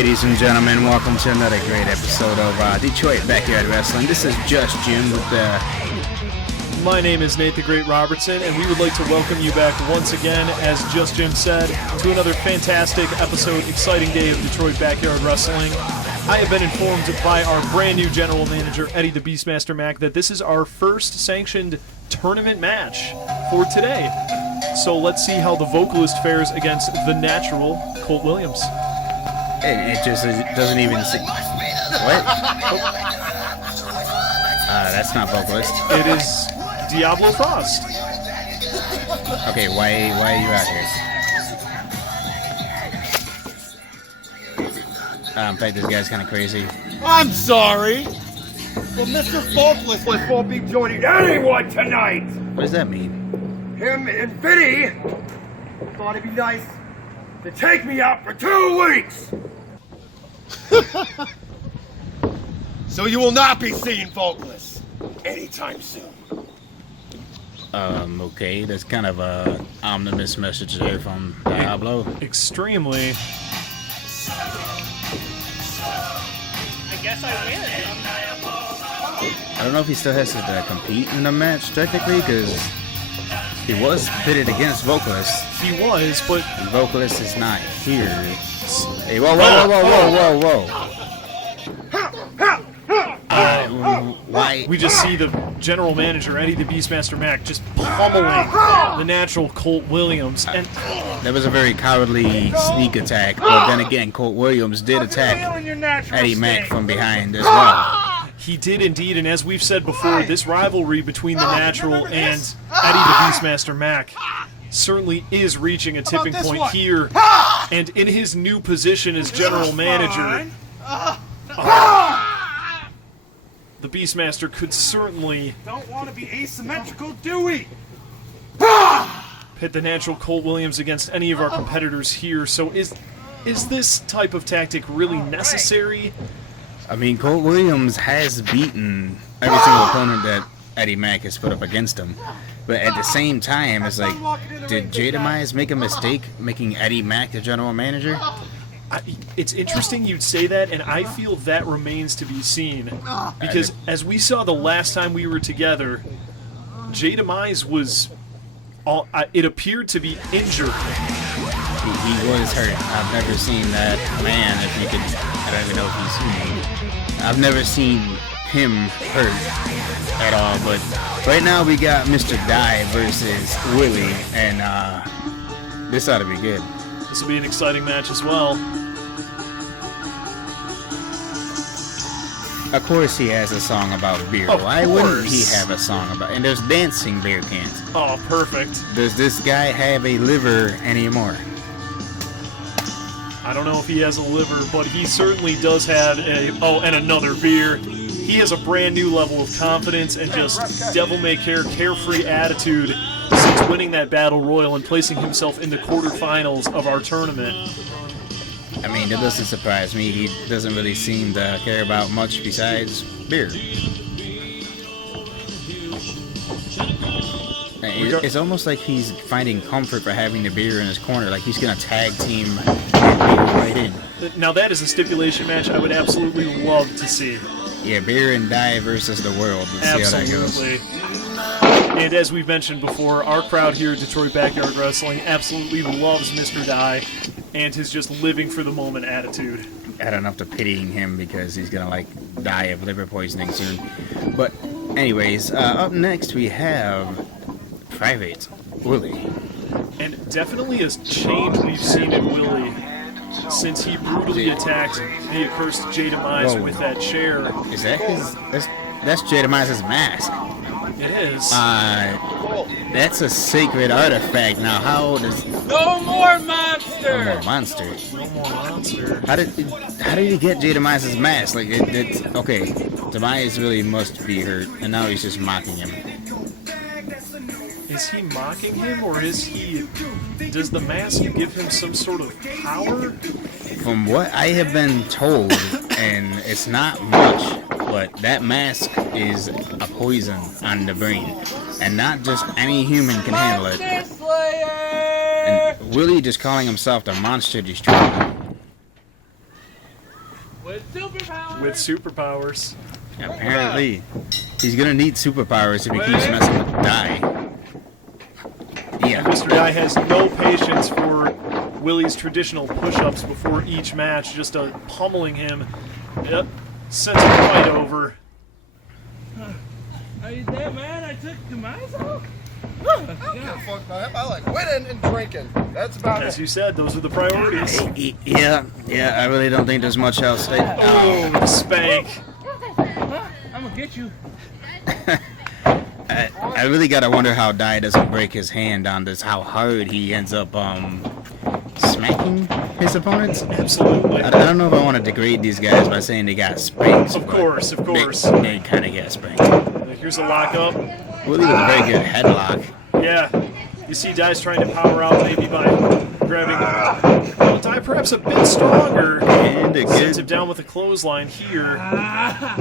Ladies and gentlemen, welcome to another great episode of Detroit Backyard Wrestling. This is Just Jim with My name is Nate the Great Robertson, and we would like to welcome you back once again, as Just Jim said, to another fantastic episode, exciting day of Detroit Backyard Wrestling. I have been informed by our brand new general manager, Eddie the Beastmaster Mac, that this is our first sanctioned tournament match for today. So let's see how the vocalist fares against the natural Colt Williams. It just doesn't even see. What? That's not vocalist. It is Diablo Frost. Okay, why are you out here? In fact, this guy's kind of crazy. I'm sorry. Well, Mr. Faultless won't be joining anyone tonight. What does that mean? Him and Vinny thought it'd be nice to take me out for 2 weeks. So you will not be seeing Faultless anytime soon. Okay, that's kind of a ominous message there from Diablo. Extremely. I guess I win. I don't know if he still has to compete in the match, technically, because he was pitted against Vocalist. He was, but Vocalist is not here. Hey, whoa. Why? we just see the general manager, Eddie the Beastmaster Mac, just pummeling the natural Colt Williams. And That was a very cowardly sneak attack, but then again, Colt Williams did attack Eddie Mac from behind as well. he did indeed, and as we've said before, this rivalry between the natural and Eddie the Beastmaster Mac certainly is reaching a tipping point here. And in his new position as general manager, the Beastmaster could certainly Don't want to be asymmetrical, do we? pit the natural Colt Williams against any of our competitors here. So is this type of tactic really necessary? I mean, Colt Williams has beaten every single opponent that Eddie Mac has put up against him. But at the same time, it's like, did J.Demise make a mistake making Eddie Mac the general manager? It's interesting you'd say that, and I feel that remains to be seen. Because as we saw the last time we were together, J.Demise was, it appeared to be injured. He was hurt. I've never seen that man, if you could, I don't even know if he's human. I've never seen him hurt at all, but right now we got Mr.Dye versus Willy, and this ought to be good. This will be an exciting match as well. Of course he has a song about beer. Of Why wouldn't he course. have a song about... And there's dancing beer cans. Oh, perfect. Does this guy have a liver anymore? I don't know if he has a liver, but he certainly does have and another beer. He has a brand new level of confidence and just devil-may-care, carefree attitude since winning that Battle Royal and placing himself in the quarterfinals of our tournament. I mean, that doesn't surprise me. He doesn't really seem to care about much besides beer. It's almost like he's finding comfort for having the beer in his corner, like he's going to tag team right in. Now that is a stipulation match I would absolutely love to see. Yeah, beer and Dye versus the world. Let's see how that goes. Absolutely. And as we've mentioned before, our crowd here at Detroit Backyard Wrestling absolutely loves Mr.Dye and his just living for the moment attitude. Add enough to pitying him because he's gonna like die of liver poisoning soon. But anyways, up next we have Private Willy. And definitely a change we've seen in Willy since he brutally attacked the accursed J.Demise with that chair. Is that his? That's J.Demise's mask. It is. That's a sacred artifact. Now, how does? No more monster! No more monster. No more monster. How did he get J.Demise's mask? Like it's okay. Demise really must be hurt, and now he's just mocking him. Is he mocking him, or is he... Does the mask give him some sort of power? From what I have been told, and it's not much, but that mask is a poison on the brain, and not just any human can handle it. And Willy just calling himself the Monster Destroyer. With superpowers. Apparently, he's gonna need superpowers if he keeps messing with Dye. Yeah. Mr. Dye has no patience for Willy's traditional push-ups before each match, just pummeling him. Yep, sends the fight over. Are you there, man? I took Demise out. I don't give a fuck about him. I like winning and drinking. That's about As it. you said, those are the priorities. Yeah, I really don't think there's much else. Oh, spank. I'm gonna get you. I really gotta wonder how Dye doesn't break his hand on this, how hard he ends up smacking his opponents. Absolutely. I don't know if I want to degrade these guys by saying they got spanked. Of course, of course. They kind of get spanked. Here's a lockup. Willy with a very good headlock. Yeah. You see Dye's trying to power out maybe by grabbing Dye perhaps a bit stronger. And a Sends him good, down with a clothesline here.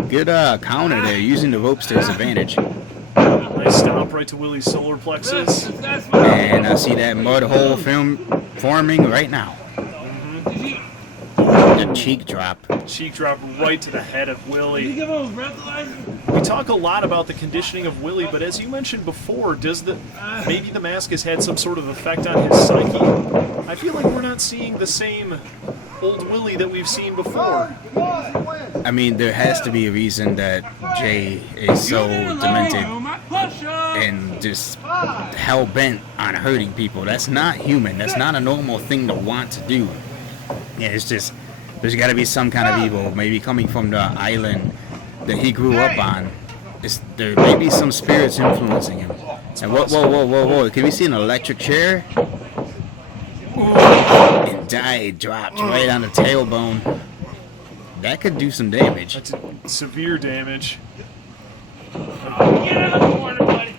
good counter there, using the ropes to his advantage. Nice stomp right to Willy's solar plexus. And I see that mud hole forming right now. The cheek drop. Cheek drop right to the head of Willy. Give him a breathalyzer. We talk a lot about the conditioning of Willy, but as you mentioned before, maybe the mask has had some sort of effect on his psyche? I feel like we're not seeing the same old Willy that we've seen before. I mean, there has to be a reason that Jay is so demented and just hell-bent on hurting people. That's not human. That's not a normal thing to want to do. Yeah, it's just, there's got to be some kind of evil, maybe coming from the island that he grew up on. There may be some spirits influencing him. And whoa. Can we see an electric chair? And Dye dropped right on the tailbone. That could do some damage. That's severe damage. Get out of the corner, buddy.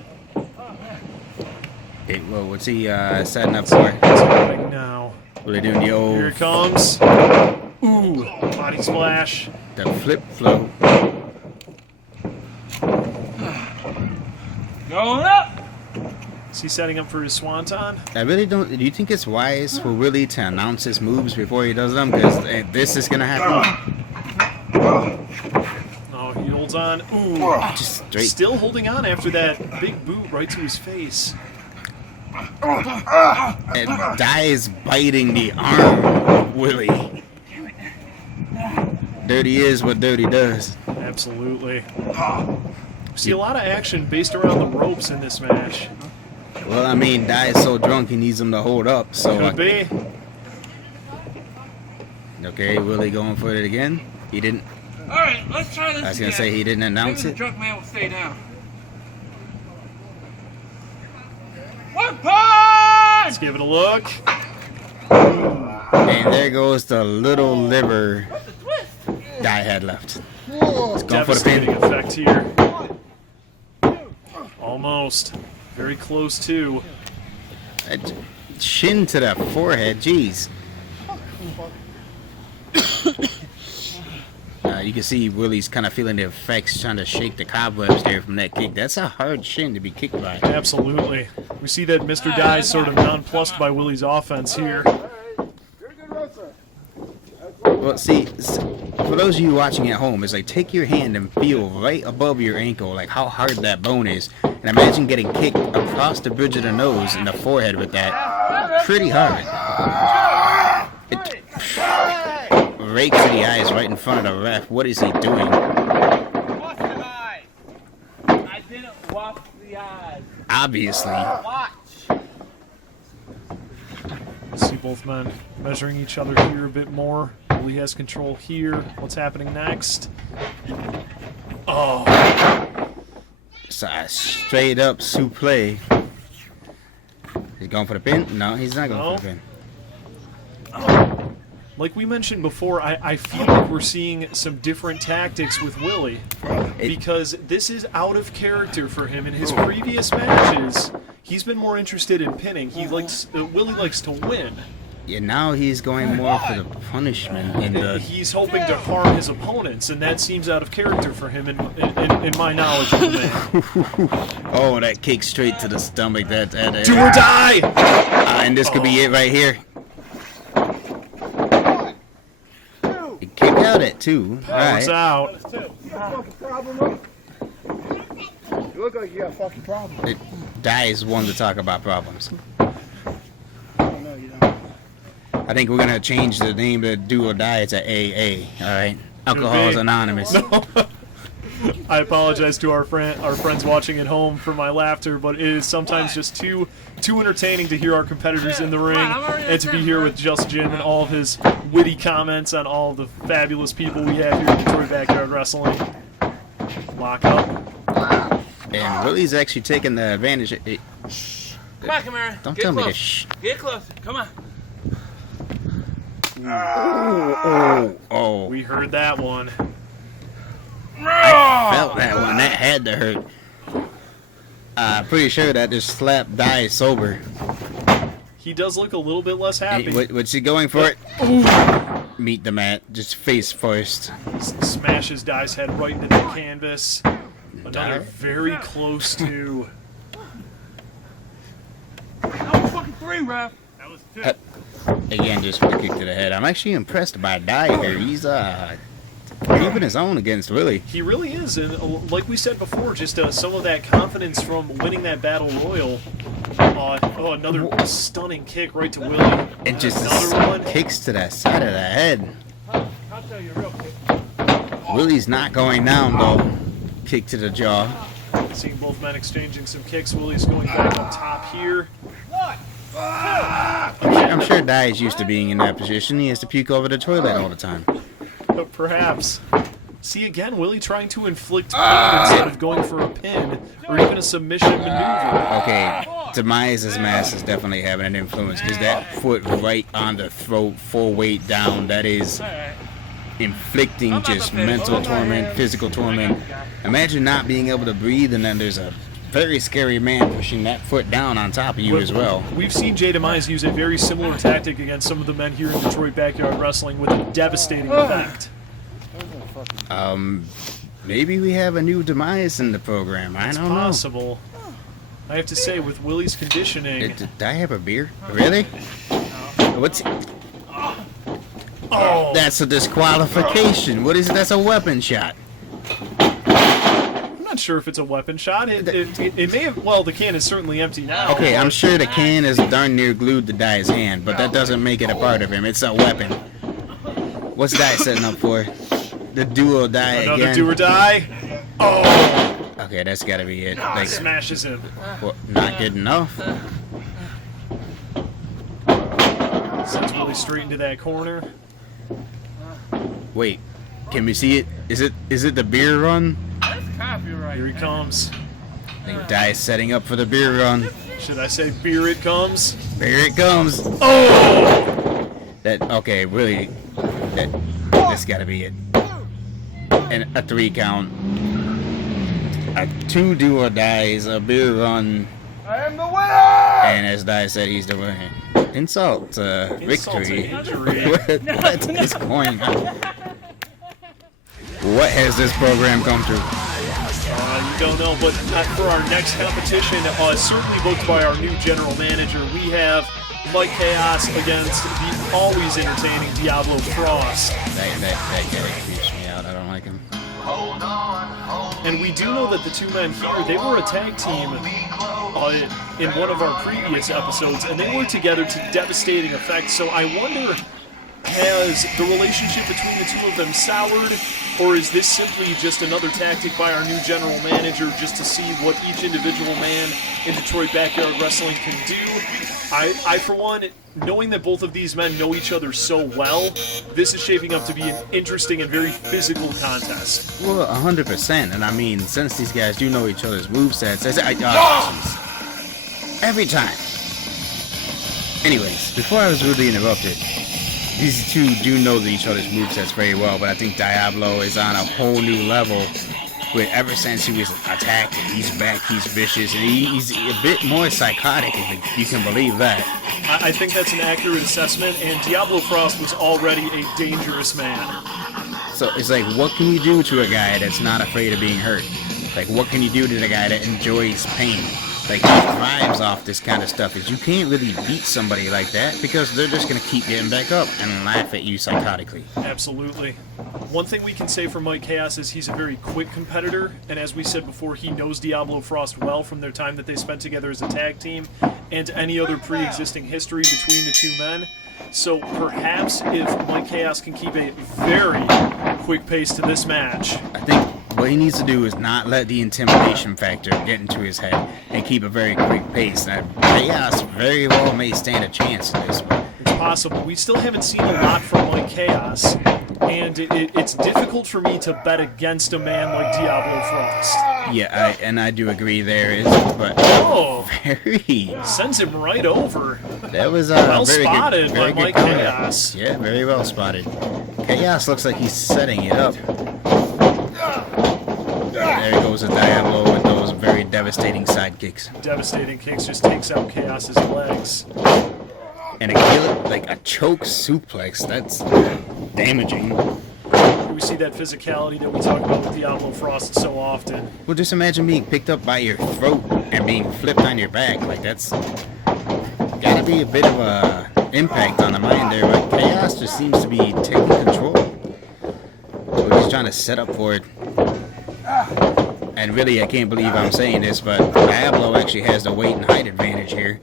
Hey, well, what's he setting up for? What's happening now? What are they doing? The old... Here it comes. Ooh, body splash. The flip flow. Going up. Is he setting up for his swanton? I really don't... Do you think it's wise for Willy to announce his moves before he does them? Because this is going to happen. Oh, he holds on. Ooh, Just straight... still holding on after that big boot right to his face. And Dye is biting the arm of Willy. Dirty is what dirty does. Absolutely. We see a lot of action based around the ropes in this match. Well, I mean, Dye is so drunk he needs him to hold up, so... Could be. Okay, Willy going for it again. He didn't... All right, let's try this. I was going to say he didn't announce Maybe it. the drunk man will stay down. One punch! Let's give it a look. And there goes the little liver Dye had left. It's going for the Devastating pin. effect here. Almost. Very close to. Shin to the forehead, jeez. You can see Willy's kind of feeling the effects, trying to shake the cobwebs there from that kick. That's a hard shin to be kicked by. Absolutely. We see that Mr. Dye is sort of nonplussed by Willy's offense here. Well, see, for those of you watching at home, it's like take your hand and feel right above your ankle, like how hard that bone is. And imagine getting kicked across the bridge of the nose and the forehead with that. Pretty hard. It rakes to the eyes right in front of the ref. What is he doing? Wash the eyes. I didn't wash the eyes. Obviously. Watch. See both men measuring each other here a bit more. Willy has control here. What's happening next? Oh. So straight up suplex. He's going for the pin? No, he's not going for the pin. Like we mentioned before, I feel like we're seeing some different tactics with Willy. Because this is out of character for him. In his previous matches, he's been more interested in pinning. Willy likes to win. Yeah, now he's going more for the punishment. He's hoping to harm his opponents, and that seems out of character for him in my knowledge of the man. Oh, that kick straight to the stomach. Do or die! And this could be it right here. Kick out got it too. Power's out. You got a fucking problem, bro? You look like you got a fucking problem. Dye is one to talk about problems. Oh, no, you don't. I think we're gonna change the name of Do or Die to AA. All right, Alcohol's Anonymous. I apologize to our friends watching at home for my laughter, but it is sometimes just too entertaining to hear our competitors in the ring and to be here with Just Jim and all of his witty comments on all of the fabulous people we have here at Detroit Backyard Wrestling. Lock up. And Willie's actually taking the advantage. Come on, Camara. Don't Get tell me close. to shh. Get close. Come on. Oh. We heard that one. Felt that one. That had to hurt. Pretty sure that just slapped Dye sober. He does look a little bit less happy. What's he going for it? Meet the mat. Just face first. Smashes Dye's head right into the canvas. Another Dye? very close to. That was fucking 3, ref. That was 2. Again, just with a kick to the head. I'm actually impressed by Dye here. He's keeping his own against Willie. He really is, and like we said before, just some of that confidence from winning that battle royal. Another stunning kick right to Willie. And just another one. kicks to the side of the head. I'll tell you real quick. Willie's not going down though. Kick to the jaw. Seeing both men exchanging some kicks. Willie's going back up top here. I'm sure Dye is used to being in that position. He has to puke over the toilet all the time. Perhaps. See again, Willie trying to inflict pain instead of going for a pin or even a submission maneuver. Okay, Demise's mass is definitely having an influence because that foot right on the throat, full weight down, that is inflicting just mental torment, physical torment. Imagine not being able to breathe and then there's a very scary man pushing that foot down on top of you as well. We've seen J.Demise use a very similar tactic against some of the men here in Detroit Backyard Wrestling with a devastating effect. Maybe we have a new Demise in the program. I don't know. Possible. I have to say, with Willie's conditioning. Did I have a beer? Really? What's? Oh, That's a disqualification. What is it? That's a weapon shot. I'm not sure if it's a weapon shot. It may have. Well, the can is certainly empty now. Okay, I'm sure the can is darn near glued to Dye's hand, but that doesn't make it a part of him. It's a weapon. What's Dye setting up for? The do or die again. Another do or die. Oh, Okay, that's gotta be it. Like, smashes him. well, not good enough. Sends Willie straight into that corner. Wait, can we see it? Is it the beer run? That's copyright. Here he comes. I think Dye's setting up for the beer run. Should I say beer it comes? Here it comes. Oh! Okay, really, that's gotta be it. And a 3 count. A 2 do or dies, a beer run. I am the winner! And as Dye said, he's the winner. Insult to Insult to victory. injury. What is going on? What has this program come through? You don't know, but for our next competition, certainly booked by our new general manager, we have Mike Chaos against the always entertaining Diablo Frost. That guy creeps me out. I don't like him. And we do know that the two men here, they were a tag team in one of our previous episodes, and they worked together to devastating effect. So I wonder, has the relationship between the two of them soured, or is this simply just another tactic by our new general manager just to see what each individual man in Detroit Backyard Wrestling can do? I for one, knowing that both of these men know each other so well, this is shaping up to be an interesting and very physical contest. Well, 100%. And I mean, since these guys do know each other's movesets, every time. Anyways, before I was rudely interrupted, these two do know each other's movesets very well, but I think Diablo is on a whole new level. But ever since he was attacked, he's back, he's vicious, and he's a bit more psychotic, if you can believe that. I think that's an accurate assessment, and Diablo Frost was already a dangerous man. So it's like, what can you do to a guy that's not afraid of being hurt? Like, what can you do to the guy that enjoys pain? like, thrives off this kind of stuff. Is you can't really beat somebody like that because they're just gonna keep getting back up and laugh at you psychotically. Absolutely. One thing we can say for Mike Chaos is he's a very quick competitor, and as we said before, he knows Diablo Frost well from their time that they spent together as a tag team and any other pre-existing history between the two men. So perhaps if Mike Chaos can keep a very quick pace to this match. I think what he needs to do is not let the intimidation factor get into his head and keep a very quick pace. Now, Chaos very well may stand a chance in this one. It's possible. We still haven't seen a lot from Mike Chaos, and it's difficult for me to bet against a man like Diablo Frost. Yeah, I do agree there, but very sends him right over. That was well very spotted good, very by Mike good counter. Chaos. Yeah, very well spotted. Chaos looks like he's setting it up. There goes a Diablo with those very devastating side kicks. Devastating kicks, just takes out Chaos's legs. And a choke suplex, that's damaging. We see that physicality that we talk about with Diablo Frost so often. Well, just imagine being picked up by your throat and being flipped on your back. Like, that's gotta be a bit of a impact on the mind there, but Chaos just seems to be taking control. So he's trying to set up for it. And really, I can't believe I'm saying this, but Diablo actually has the weight and height advantage here.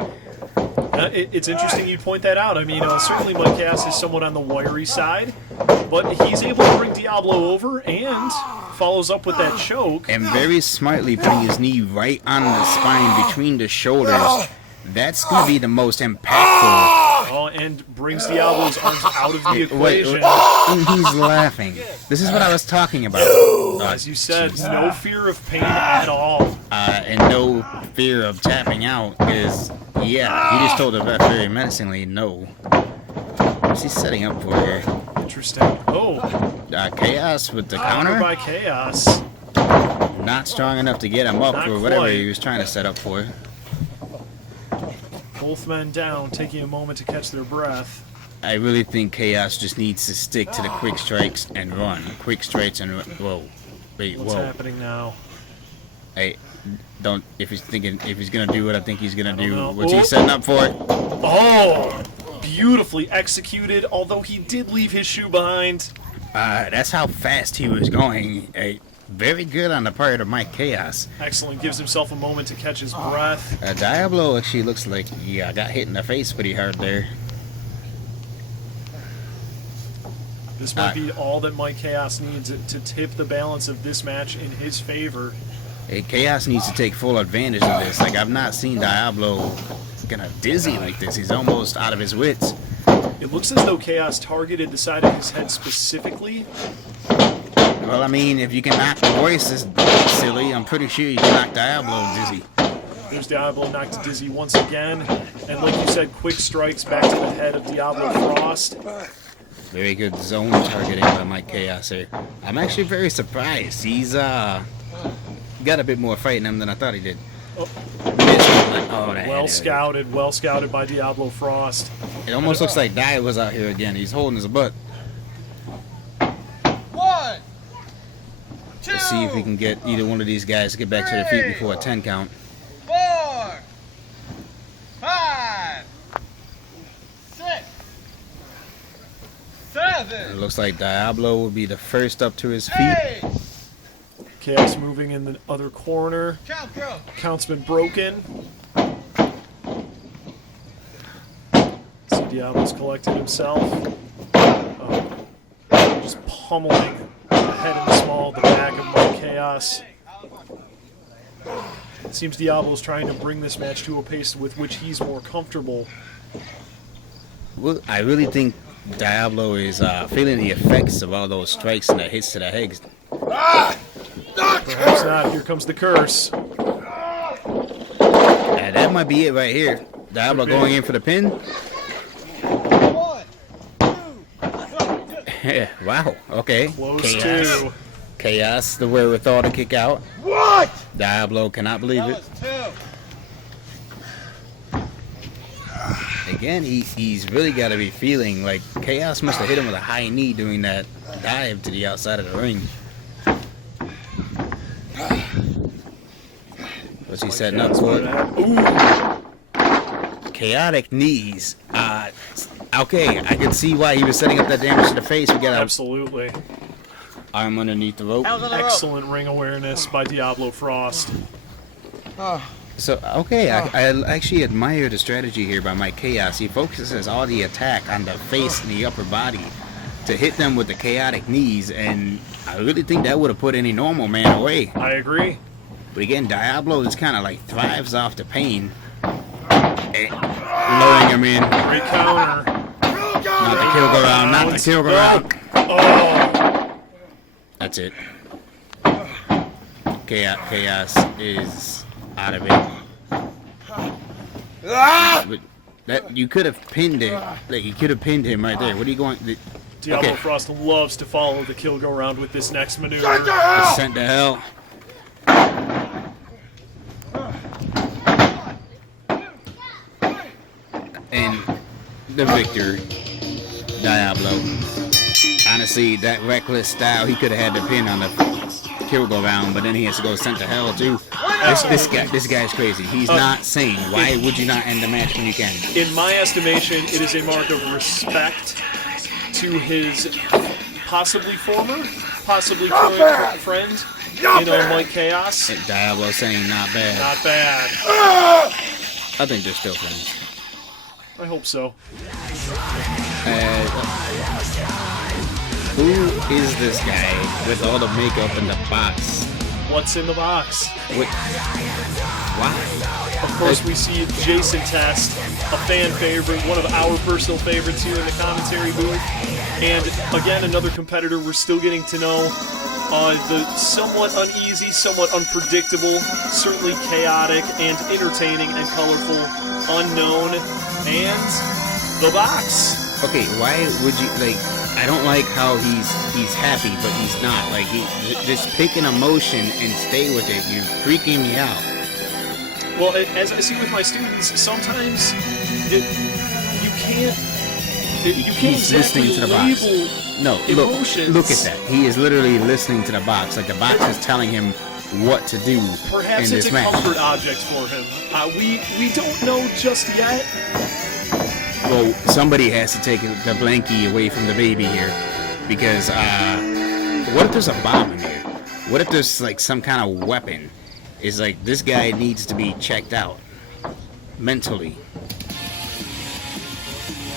It's interesting you point that out. I mean, certainly Mike Chaos is somewhat on the wiry side, but he's able to bring Diablo over and follows up with that choke. And very smartly putting his knee right on the spine between the shoulders. That's going to be the most impactful. Oh, and brings Diablo's arms out of the equation. And he's laughing. This is what I was talking about. As you said, no fear of pain at all. And no fear of tapping out, because, yeah, he just told the ref very menacingly, no. What's he setting up for here? Interesting. Oh. Chaos with the counter? By Chaos. Not strong enough to get him up for whatever he was trying to set up for. Both men down, taking a moment to catch their breath. I really think Chaos just needs to stick to the quick strikes and run. Quick strikes and run. Whoa. Wait, What's happening now? Hey, don't, if he's gonna do what I think he's gonna do, what's he setting up for? Oh! Beautifully executed, although he did leave his shoe behind. That's how fast he was going. Very good on the part of Mike Chaos. Excellent. Gives himself a moment to catch his breath. Diablo actually looks like, yeah, got hit in the face pretty hard there. This might be all that Mike Chaos needs to tip the balance of this match in his favor. Hey, Chaos needs to take full advantage of this. Like, I've not seen Diablo kind of dizzy like this. He's almost out of his wits. It looks as though Chaos targeted the side of his head specifically. Well, I mean, if you can knock the voices silly, I'm pretty sure you can knock Diablo dizzy. There's Diablo knocked dizzy once again. And like you said, quick strikes back to the head of Diablo Frost. Very good zone targeting by Mike Chaos here. I'm actually very surprised. He's got a bit more fight in him than I thought he did. Well scouted by Diablo Frost. It almost looks like Dye was out here again. He's holding his butt. 1, 2, Let's see if we can get either one of these guys to get back to their feet before a 10 count. 4, 5, 6, 7. It looks like Diablo will be the first up to his feet. 8. Chaos moving in the other corner. Count, bro. Count's been broken. See Diablo's collected himself. Just pummeling the head and the back of Mike Chaos. It seems Diablo's trying to bring this match to a pace with which he's more comfortable. Well, I really think Diablo is feeling the effects of all those strikes and the hits to the head. Perhaps not. Here comes the curse. And that might be it right here. Diablo going in for the pin. 1, 2, Wow. Okay. Close Chaos. to. Chaos, the wherewithal to kick out. What? Diablo cannot believe that it. was 2. Again, he's really got to be feeling like Chaos must have hit him with a high knee doing that dive to the outside of the ring. What's he setting up for? Chaotic knees. Okay, I can see why he was setting up that damage to the face. We got Absolutely. arm underneath the rope. Excellent ring awareness by Diablo Frost. So, okay, I actually admire the strategy here by Mike Chaos. He focuses all the attack on the face and the upper body to hit them with the chaotic knees, and I really think that would have put any normal man away. I agree. But again, Diablo just kind of like thrives off the pain. Lowering him in. Great counter. Not the kill go round, not the kill go round. Oh. That's it. Chaos is out of it. But that you could have pinned it. Like you could have pinned him right there. What are you going? Diablo Frost loves to follow the kill go round with this next maneuver. Sent to hell. And the victor, Diablo. Honestly, that reckless style, he could have had the pin on the kill go round, but then he has to go sent to hell too. This guy's crazy. He's not sane. Why would you not end the match when you can? In my estimation, it is a mark of respect to his possibly former, possibly current friend, Mike Chaos. And Diablo saying not bad. Not bad. I think they're still friends. I hope so. Who is this guy with all the makeup in the box? What's in the box? Why? Of course, we see Jason Test, a fan favorite, one of our personal favorites here in the commentary booth. And again, another competitor we're still getting to know. The somewhat uneasy, somewhat unpredictable, certainly chaotic and entertaining and colorful Unknown, and the box. Okay, why would you I don't like how he's happy, but he's not. Like just pick an emotion and stay with it. You're freaking me out. Well, as I see with my students, sometimes you can't. He's listening to the box. No, look at that. He is literally listening to the box. Like the box is telling him what to do. Perhaps in it's this a match. comfort object for him. We don't know just yet. Well, somebody has to take the blankie away from the baby here, because what if there's a bomb in here? What if there's like some kind of weapon? It's like this guy needs to be checked out mentally.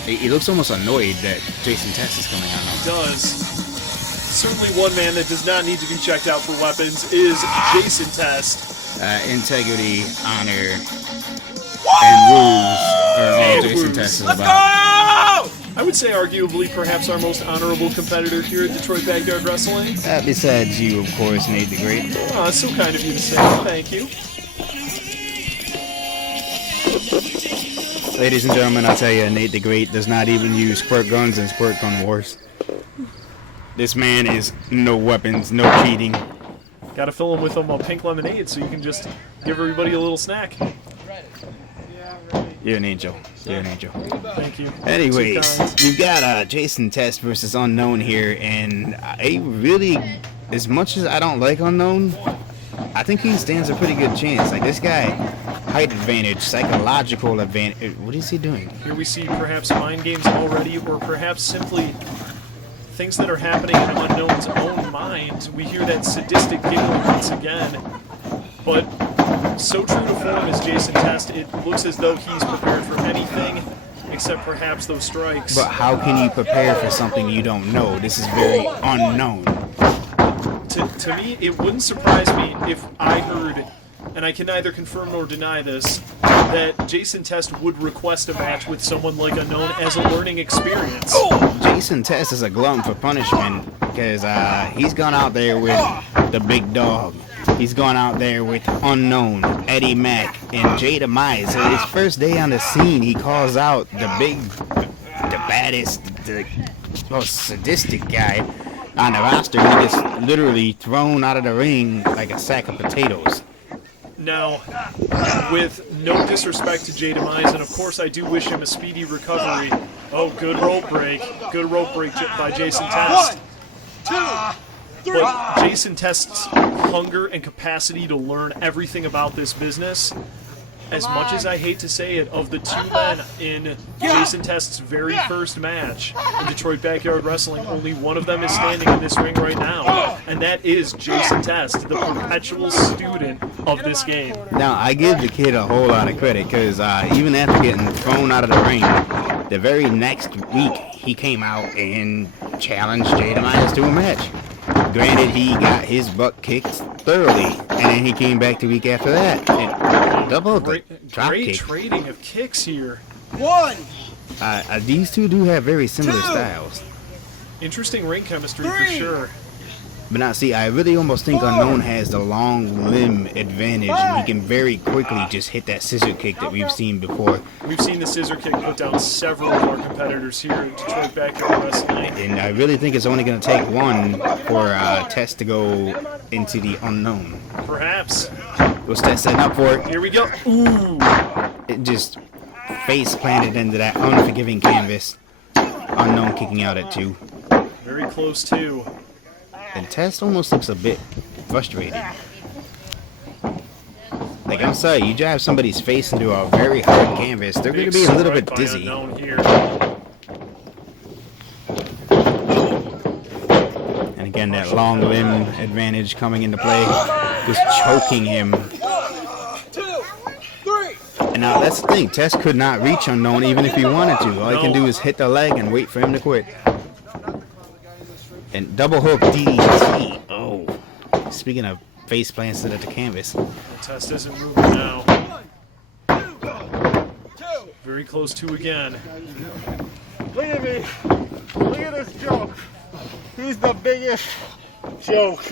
He looks almost annoyed that Jason Test is coming out. He does. Certainly one man that does not need to be checked out for weapons is Jason Test. Integrity, honor, and rules are all Jason Test is about. I would say arguably perhaps our most honorable competitor here at Detroit Backyard Wrestling. Besides you, of course, Nate the Great. Oh, it's so kind of you to say. Thank you. Ladies and gentlemen, I'll tell you, Nate the Great does not even use squirt guns and squirt gun wars. This man is no weapons, no cheating. Got to fill him with a pink lemonade so you can just give everybody a little snack. You're an angel. You're an angel. Thank you. Anyways, we've got Jason Test versus Unknown here, and I really, as much as I don't like Unknown, I think he stands a pretty good chance. Like this guy, height advantage, psychological advantage. What is he doing? Here we see perhaps mind games already, or perhaps simply things that are happening in Unknown's own mind. We hear that sadistic giggle once again, but so true to form as Jason Test, it looks as though he's prepared for anything except perhaps those strikes. But how can you prepare for something you don't know? This is very unknown. To me, it wouldn't surprise me if I heard, and I can neither confirm nor deny this, that Jason Test would request a match with someone like Unknown as a learning experience. Jason Test is a glutton for punishment because he's gone out there with the big dog. He's gone out there with Unknown, Eddie Mack, and J.Demise. So his first day on the scene, he calls out the baddest, the most sadistic guy on the roster. He gets literally thrown out of the ring like a sack of potatoes. Now, with no disrespect to J.Demise, and of course I do wish him a speedy recovery. Oh, good rope break. Good rope break by Jason Test. 1, 2, But Jason Test's hunger and capacity to learn everything about this business, as much as I hate to say it, of the two men in Jason Test's very first match in Detroit Backyard Wrestling, only one of them is standing in this ring right now, and that is Jason Test, the perpetual student of this game. Now, I give the kid a whole lot of credit, because even after getting thrown out of the ring, the very next week, he came out and challenged J.Demise to a match. Granted, he got his butt kicked thoroughly, and then he came back the week after that. And double the drop Great kick. trading of kicks here. These two do have very similar styles. Interesting ring chemistry for sure. But now, see, I really almost think Unknown has the long limb advantage, and he can very quickly just hit that scissor kick that we've seen before. We've seen the scissor kick put down several of our competitors here at Detroit Backyard Wrestling. And I really think it's only going to take one for Test to go into the Unknown. Perhaps. What's Test setting up for? Here we go. Ooh. It just face planted into that unforgiving canvas. Unknown kicking out at 2. Very close too. And Test almost looks a bit frustrated. Like, I'm sorry, you drive somebody's face into a very hard canvas, they're going to be a little bit dizzy. And again, that long limb advantage coming into play, just choking him. And now, that's the thing, Test could not reach Unknown even if he wanted to. All he can do is hit the leg and wait for him to quit. And double hook DDT. Oh. Speaking of face plants at the canvas. Test isn't moving now. Very close to again. Look at me. Look at this joke. He's the biggest joke.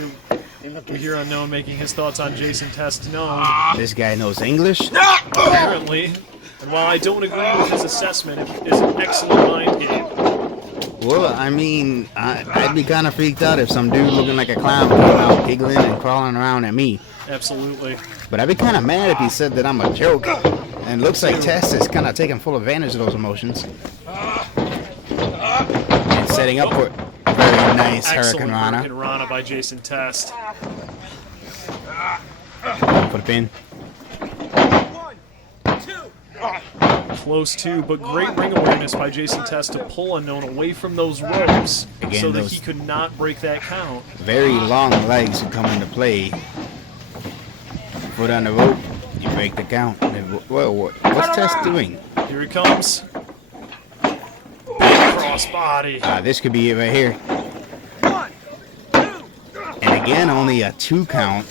We hear Unknown making his thoughts on Jason Test known. This guy knows English? Apparently. And while I don't agree with his assessment, it is an excellent mind game. Well, I mean, I'd be kind of freaked out if some dude looking like a clown came out giggling and crawling around at me. Absolutely. But I'd be kind of mad if he said that I'm a joke. And it looks like Test is kind of taking full advantage of those emotions. And setting up for a very nice Excellent Hurricane Rana. Hurricane Rana by Jason Test. Put a pin. Close too, but great ring awareness by Jason Test to pull Unknown away from those ropes Again, so that those he could not break that count. very long legs who come into play. Foot on the rope, you break the count. Well, what's Test doing? Here he comes. Big cross body. This could be it right here. And again, only a 2 count.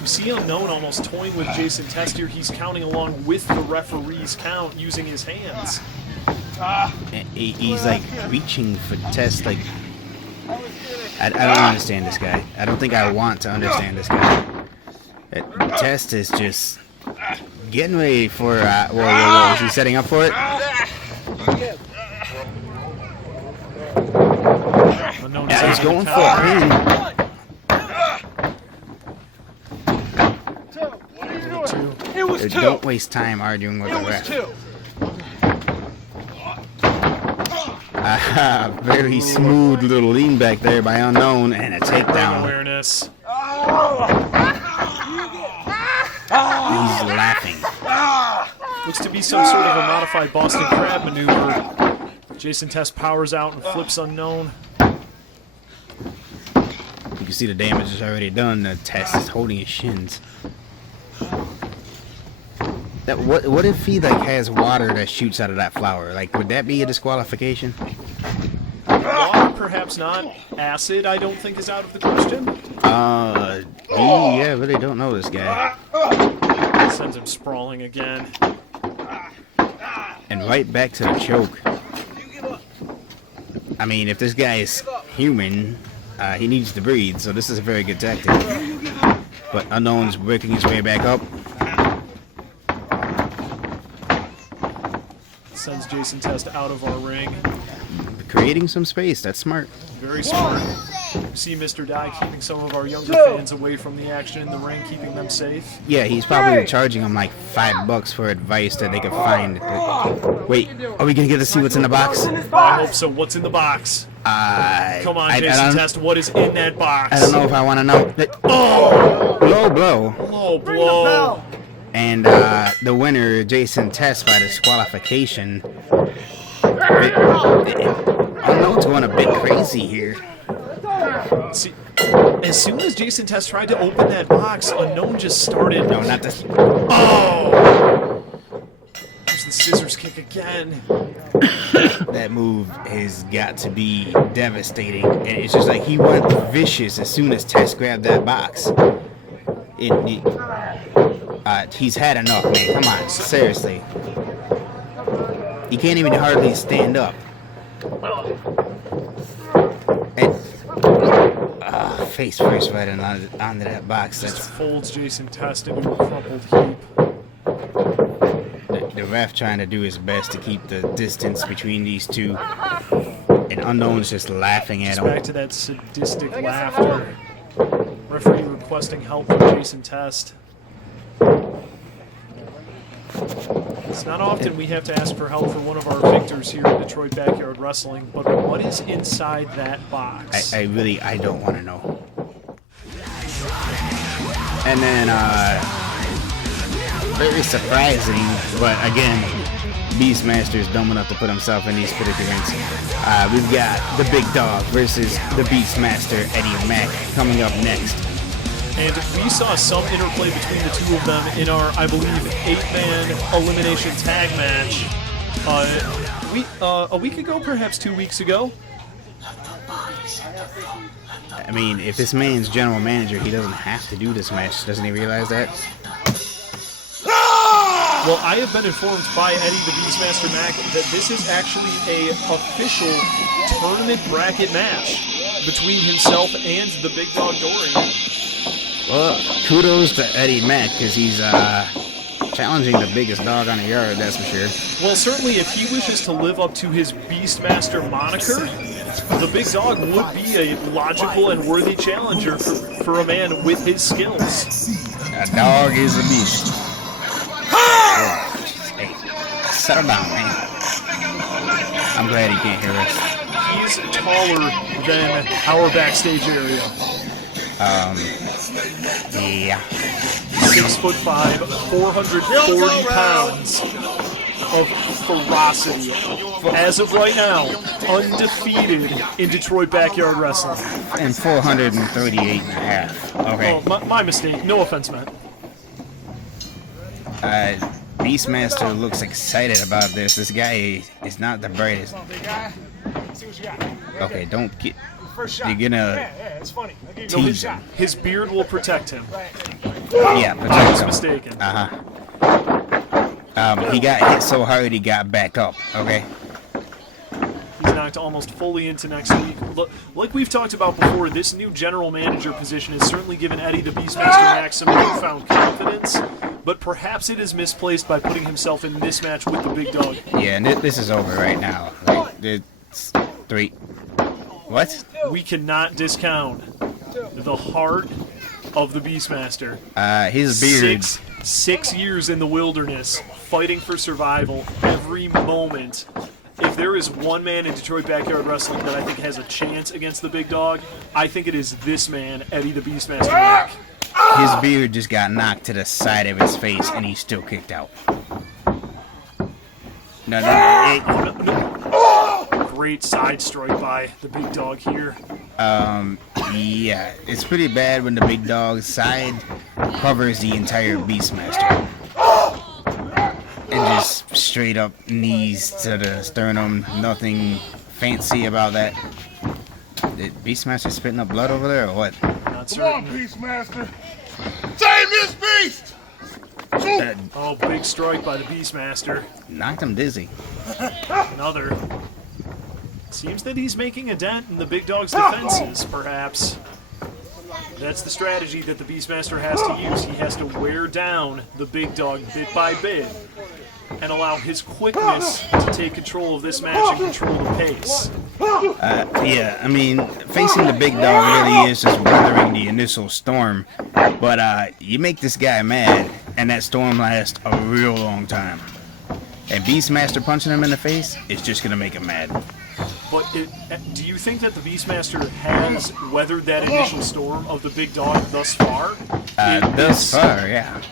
You see Unknown almost toying with Jason Test here. He's counting along with the referee's count using his hands. And he's like reaching for Test. Like, I don't understand this guy. I don't think I want to understand this guy. Test is just getting ready for. Whoa, is he setting up for it? Unknown Yeah, he's is going for count. it. It was 2. Don't waste time arguing with the It was ref. 2. Very smooth little lean back there by Unknown and a Ring takedown. awareness. He's laughing. Looks to be some sort of a modified Boston Crab maneuver. Jason Test powers out and flips Unknown. You can see the damage is already done. The Test is holding his shins. What if he like has water that shoots out of that flower? Like, would that be a disqualification? Water, perhaps not. Acid, I don't think is out of the question. Yeah, I really don't know this guy. Sends him sprawling again. And right back to the choke. I mean, if this guy is human, he needs to breathe, so this is a very good tactic. But Unknown's working his way back up. Sends Jason Test out of our ring. Creating some space, that's smart. Very smart. You see Mr. Dye keeping some of our younger fans away from the action in the ring, keeping them safe. Yeah, he's probably charging them like $5 for advice that they could find. Wait, are we gonna get to see what's in the box? I hope so. What's in the box? Come on, Jason Test. What is in that box? I don't know if I want to know. Oh! Low blow. Low blow. And the winner, Jason Test, by disqualification. Unknown's going a bit crazy here. See, as soon as Jason Test tried to open that box, Unknown just started. No, not this. Oh! There's the scissors kick again. That move has got to be devastating. And it's just like he went vicious as soon as Test grabbed that box. He's had enough, man. Come on, seriously. He can't even hardly stand up. And, face first right onto that box. Just That's folds Jason Test into a crumpled heap. the ref trying to do his best to keep the distance between these two. And Unknown's just laughing at him. Back to that sadistic laughter. Referee requesting help from Jason Test. It's not often we have to ask for help for one of our victors here in Detroit Backyard Wrestling, but what is inside that box? I don't want to know. And then, very surprising, but again, Beastmaster is dumb enough to put himself in these predicaments. We've got the Big Dog versus the Beastmaster, Eddie Mack, coming up next. And we saw some interplay between the two of them in our, I believe, 8-man elimination tag match a week ago, perhaps 2 weeks ago. I mean, if this man's general manager, he doesn't have to do this match. Doesn't he realize that? Well, I have been informed by Eddie the Beastmaster Mack that this is actually a official tournament bracket match between himself and the Big Dog Dorian. Well, kudos to Eddie Mack, because he's challenging the biggest dog on the yard, that's for sure. Well, certainly if he wishes to live up to his Beastmaster moniker, the Big Dog would be a logical and worthy challenger for a man with his skills. A dog is a beast. Hey, settle down, man. I'm glad he can't hear us. He's taller than our backstage area. Yeah. 6'5", 440 pounds of ferocity. As of right now, undefeated in Detroit Backyard Wrestling. And 438 and a half. Okay. Oh, my mistake. No offense, Matt. Beastmaster looks excited about this. This guy is not the brightest. Okay, don't get... You're gonna tease him. His beard will protect him. Yeah, protect him. I was mistaken. He got hit so hard he got back up, okay? He's knocked almost fully into next week. Like we've talked about before, this new general manager position has certainly given Eddie the Beastmaster Mack some newfound confidence, but perhaps it is misplaced by putting himself in this match with the Big Dog. Yeah, and this is over right now. Like, it's 3... What? We cannot discount the heart of the Beastmaster. His beard... Six years in the wilderness, fighting for survival every moment. If there is one man in Detroit Backyard Wrestling that I think has a chance against the Big Dog, I think it is this man, Eddie the Beastmaster Mack. His beard just got knocked to the side of his face, and he's still kicked out. No. Great side strike by the Big Dog here. Yeah, it's pretty bad when the Big Dog's side covers the entire Beastmaster. And just straight up knees to the sternum, nothing fancy about that. Did Beastmaster spitting up blood over there or what? Not certain. Come on, Beastmaster! Tame this beast! Oh, big strike by the Beastmaster. Knocked him dizzy. Another. Seems that he's making a dent in the Big Dog's defenses, perhaps. That's the strategy that the Beastmaster has to use. He has to wear down the Big Dog bit by bit and allow his quickness to take control of this match and control the pace. Yeah, I mean, facing the Big Dog really is just weathering the initial storm. But you make this guy mad, and that storm lasts a real long time. And Beastmaster punching him in the face is just going to make him mad. But do you think that the Beastmaster has weathered that initial storm of the big dog thus far? Thus far, yeah.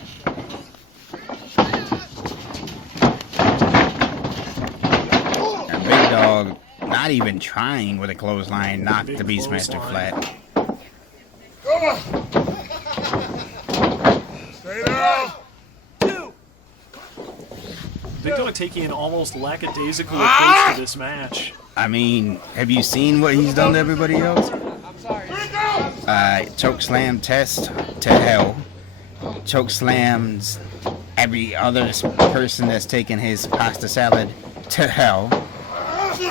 A big dog, not even trying with a clothesline, knocked the Beastmaster flat. Stay down. Big Dog taking an almost lackadaisical approach to this match. I mean, have you seen what he's done to everybody else? Choke slam test to hell. Choke slams every other person that's taken his pasta salad to hell.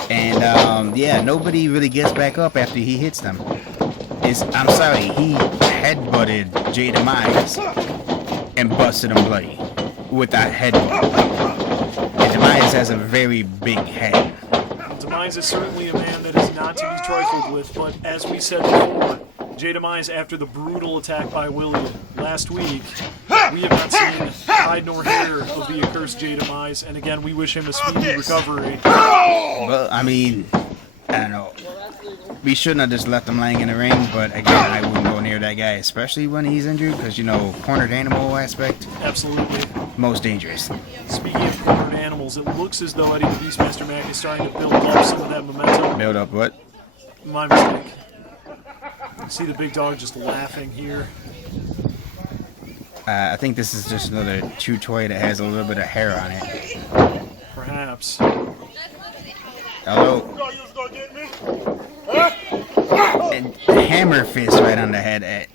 And yeah, nobody really gets back up after he hits them. I'm sorry, he headbutted J.Demise and busted him bloody with that headbutt. And Demise has a very big head. Demise is certainly a man that is not to be trifled with, but as we said before, J.Demise, after the brutal attack by Willy last week, we have not seen hide nor hair of the accursed J.Demise, and again, we wish him a speedy recovery. Well, I mean, I don't know. We shouldn't have just left him laying in the ring, but again, I wouldn't go near that guy, especially when he's injured, because, you know, cornered animal aspect. Absolutely. Most dangerous. Speaking of cornered animals, it looks as though Eddie the Beastmaster Mac is starting to build up some of that momentum. Build up what? My mistake. I see the big dog just laughing here. I think this is just another chew toy that has a little bit of hair on it. Perhaps. Hello. And hammer fist right on the head.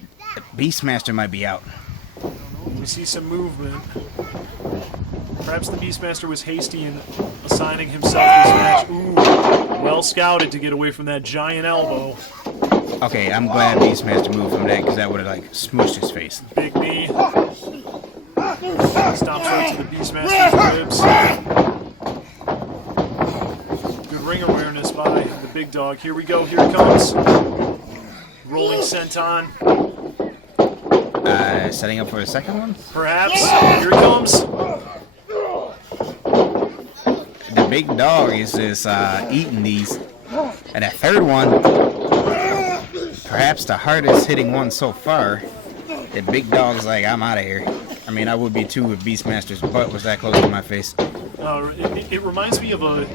Beastmaster might be out. We see some movement. Perhaps the Beastmaster was hasty in assigning himself this match. Ooh, well scouted to get away from that giant elbow. Okay, I'm glad Beastmaster moved from that, because that would have, like, smushed his face. Big knee. Stomps right to the Beastmaster's ribs. Good ring awareness by the big dog. Here we go. Here it comes. Rolling senton. Setting up for a second one? Perhaps. Here it comes. The big dog is just eating these. And that third one, perhaps the hardest hitting one so far, the big dog's like, I'm out of here. I mean, I would be too if Beastmaster's butt was that close to my face. It reminds me of a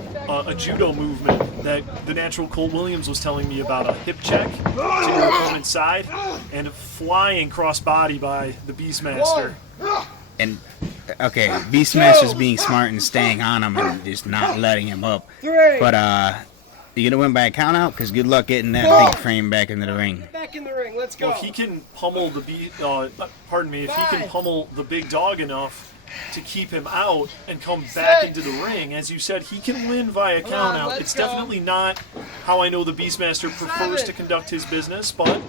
judo movement that the natural Cole Williams was telling me about, a hip check to your opponent's side and a flying crossbody by the Beastmaster. And, okay, Beastmaster's being smart and staying on him and just not letting him up. But, you gonna win by a count out? Because good luck getting that big frame back into the ring. Back in the ring, let's go. Well, if he can pummel the if he can pummel the big dog enough to keep him out and come back into the ring, as you said, he can win via count out. It's definitely not how I know the Beastmaster prefers to conduct his business, but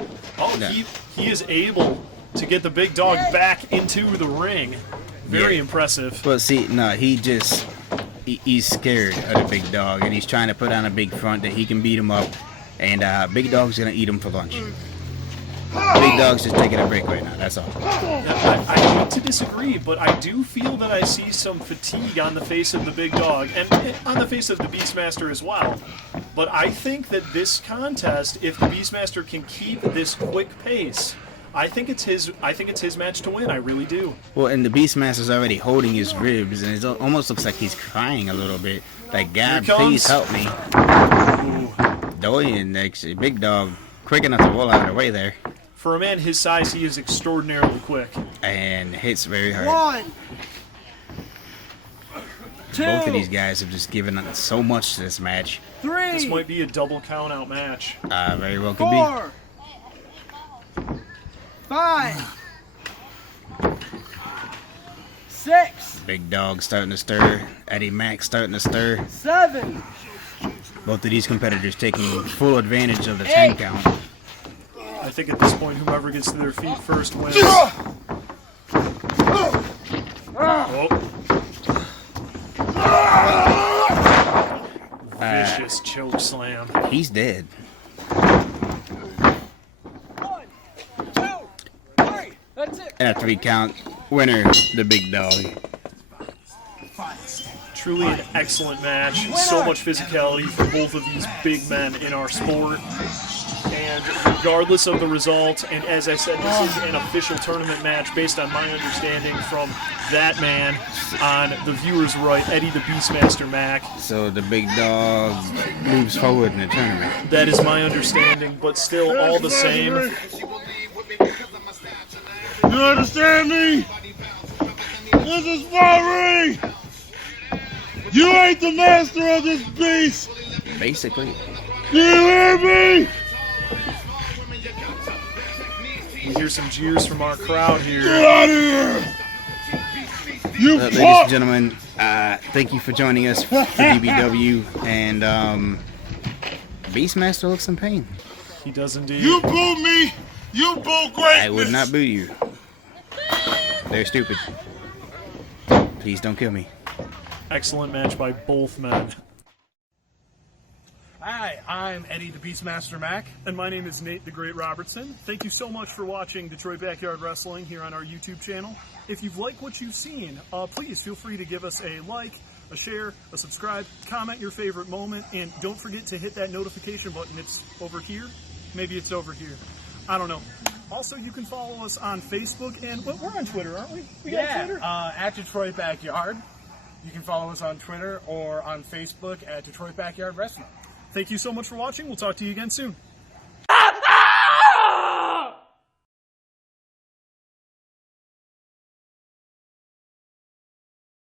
he is able to get the big dog back into the ring. Very impressive. But see, no, he's scared of the big dog, and he's trying to put on a big front that he can beat him up, and big dog's gonna eat him for lunch. Big dog's just taking a break right now, that's all. I hate to disagree, but I do feel that I see some fatigue on the face of the big dog, and on the face of the Beastmaster as well. But I think that this contest, if the Beastmaster can keep this quick pace, I think it's his match to win. I really do. Well, and the Beastmaster's already holding his ribs, and it almost looks like he's crying a little bit. Like, God, please help me. Doyen, actually, big dog, quick enough to roll out of the way there. For a man his size, he is extraordinarily quick. And hits very hard. 1, 2, Both of these guys have just given so much to this match. 3. This might be a double count-out match. Very well could 4, 5, 6, be. Big dog starting to stir. Eddie Mack starting to stir. 7. Both of these competitors taking full advantage of the 10 count. I think at this point, whoever gets to their feet first wins. Vicious choke slam. He's dead. 1, 2, 3. That's it. And a 3 count. Winner, the big dog. Truly an excellent match. So much physicality for both of these big men in our sport. And regardless of the result, and as I said, this is an official tournament match based on my understanding from that man on the viewer's right, Eddie the Beastmaster Mac. So the big dog moves forward in the tournament. That is my understanding, but still all the same. You understand me? This is Barry! You ain't the master of this beast! Basically. Do you hear me? We hear some jeers from our crowd Get here. out of here! You Ladies fuck! and gentlemen, thank you for joining us for D.B.W. And Beastmaster looks in pain. He does indeed. You boo me! You boo greatness! I would not boo you. They're stupid. Please don't kill me. Excellent match by both men. Hi, I'm Eddie the Beastmaster Mac. And my name is Nate the Great Robertson. Thank you so much for watching Detroit Backyard Wrestling here on our YouTube channel. If you've liked what you've seen, please feel free to give us a like, a share, a subscribe, comment your favorite moment, and don't forget to hit that notification button. It's over here. Maybe it's over here. I don't know. Also, you can follow us on Facebook, and we're on Twitter, aren't we? We got Twitter? At Detroit Backyard. You can follow us on Twitter or on Facebook at Detroit Backyard Wrestling. Thank you so much for watching. We'll talk to you again soon.